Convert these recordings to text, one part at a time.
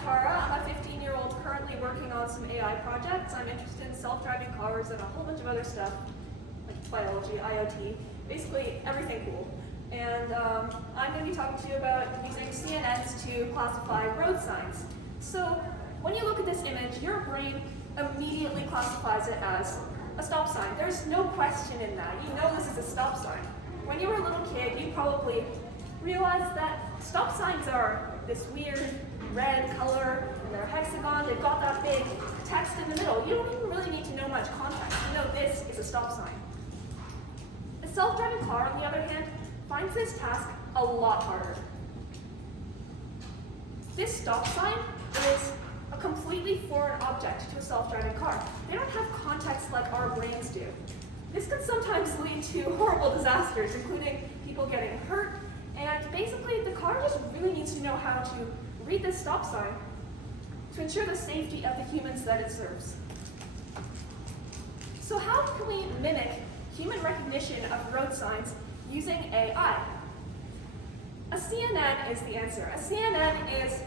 Tara. I'm a 15-year-old currently working on some AI projects. I'm interested in self-driving cars and a whole bunch of other stuff, like biology, IoT, basically everything cool. And I'm going to be talking to you about using CNNs to classify road signs. So when you look at this image, your brain immediately classifies it as a stop sign. There's no question in that. You know this is a stop sign. When you were a little kid, you probably realized that stop signs are this weird red color, and they're a hexagon. They've got that big text in the middle. You don't even really need to know much context. You know this is a stop sign. A self-driving car, on the other hand, finds this task a lot harder. This stop sign is a completely foreign object to a self-driving car. They don't have context like our brains do. This can sometimes lead to horrible disasters, including people getting hurt, and basically the car just really needs to know how to read this stop sign to ensure the safety of the humans that it serves. So how can we mimic human recognition of road signs using AI? A CNN is the answer. A CNN is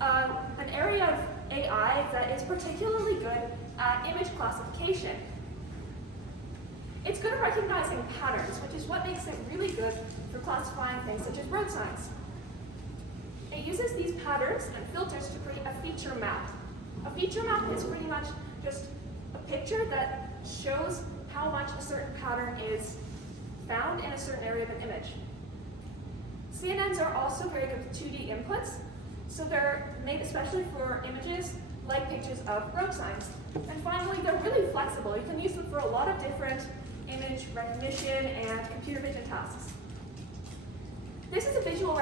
an area of AI that is particularly good at image classification. It's good at recognizing patterns, which is what makes it really good for classifying things such as road signs. It uses these patterns and filters to create a feature map. A feature map is pretty much just a picture that shows how much a certain pattern is found in a certain area of an image. CNNs are also very good with 2D inputs, so they're made especially for images like pictures of road signs. And finally, they're really flexible. You can use them for a lot of different image recognition and computer vision tasks. This is a visual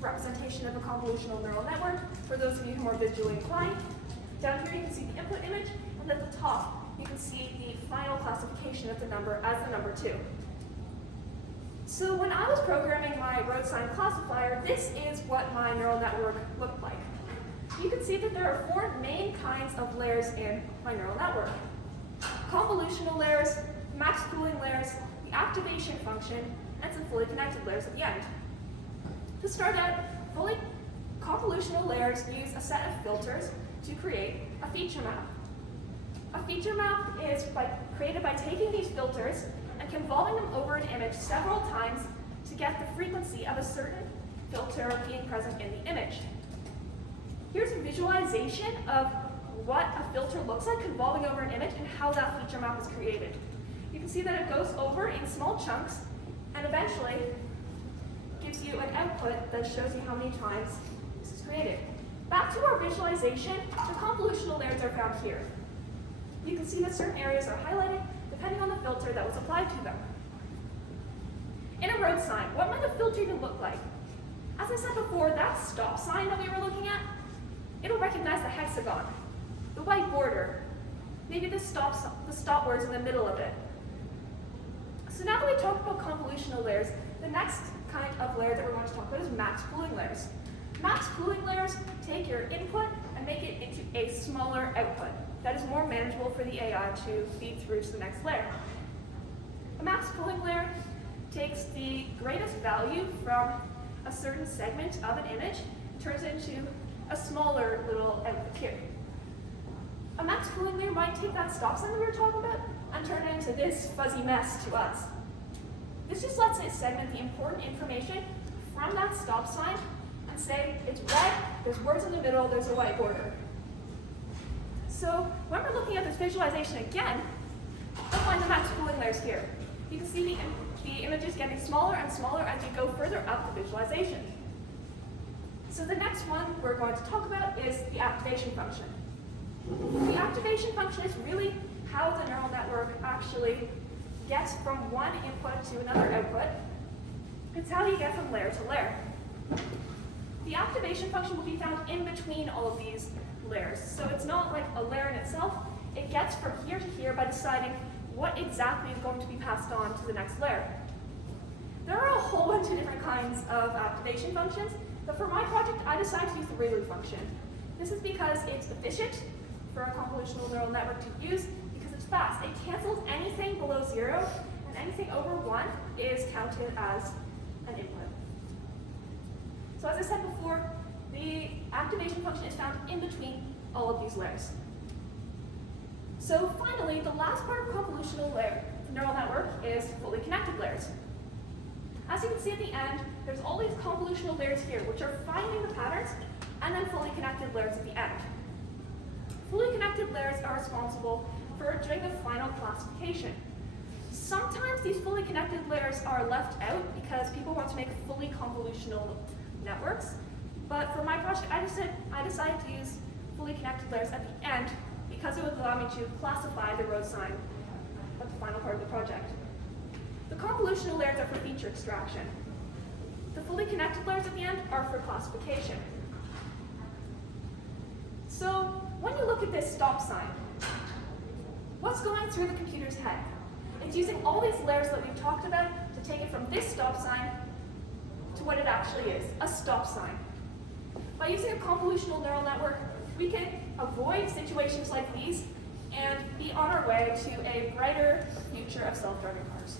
representation of a convolutional neural network for those of you who are more visually inclined. Down here you can see the input image, and at the top you can see the final classification of the number as the number 2. So when I was programming my road sign classifier, this is what my neural network looked like. You can see that there are 4 main kinds of layers in my neural network. Convolutional layers, max pooling layers, the activation function, and some fully connected layers at the end. To start out, fully convolutional layers use a set of filters to create a feature map. A feature map is created by taking these filters and convolving them over an image several times to get the frequency of a certain filter being present in the image. Here's a visualization of what a filter looks like convolving over an image and how that feature map is created. You can see that it goes over in small chunks and eventually gives you an output that shows you how many times this is created. Back to our visualization, the convolutional layers are found here. You can see that certain areas are highlighted depending on the filter that was applied to them. In a road sign, what might a filter even look like? As I said before, that stop sign that we were looking at, it'll recognize the hexagon, the white border, maybe the stop words in the middle of it. So now that we talked about convolutional layers, the next kind of layer that we're going to talk about is max pooling layers. Max pooling layers take your input and make it into a smaller output that is more manageable for the AI to feed through to the next layer. A max pooling layer takes the greatest value from a certain segment of an image and turns it into a smaller little output here. A max pooling layer might take that stop sign that we were talking about and turn it into this fuzzy mess to us. This just lets it segment the important information from that stop sign and say it's red, there's words in the middle, there's a white border. So when we're looking at this visualization again, we'll find the max pooling layers here. You can see the images getting smaller and smaller as you go further up the visualization. So the next one we're going to talk about is the activation function. The activation function is really how the neural network actually gets from one input to another output. It's how you get from layer to layer. The activation function will be found in between all of these layers. So it's not like a layer in itself. It gets from here to here by deciding what exactly is going to be passed on to the next layer. There are a whole bunch of different kinds of activation functions, but for my project, I decided to use the ReLU function. This is because it's efficient for a convolutional neural network to use, because it's fast. It cancels anything below 0, and anything over 1 is counted as an input. So as I said before, The activation function is found in between all of these layers. So finally, the last part of convolutional layer neural network is fully connected layers. As you can see at the end, there's all these convolutional layers here, which are finding the patterns, and then fully connected layers at the end. Fully connected layers are responsible for doing the final classification. Sometimes these fully connected layers are left out because people want to make fully convolutional networks. But for my project, I decided to use fully connected layers at the end because it would allow me to classify the road sign at the final part of the project. The convolutional layers are for feature extraction. The fully connected layers at the end are for classification. So when you look at this stop sign, what's going through the computer's head? It's using all these layers that we've talked about to take it from this stop sign to what it actually is, a stop sign. By using a convolutional neural network, we can avoid situations like these and be on our way to a brighter future of self-driving cars.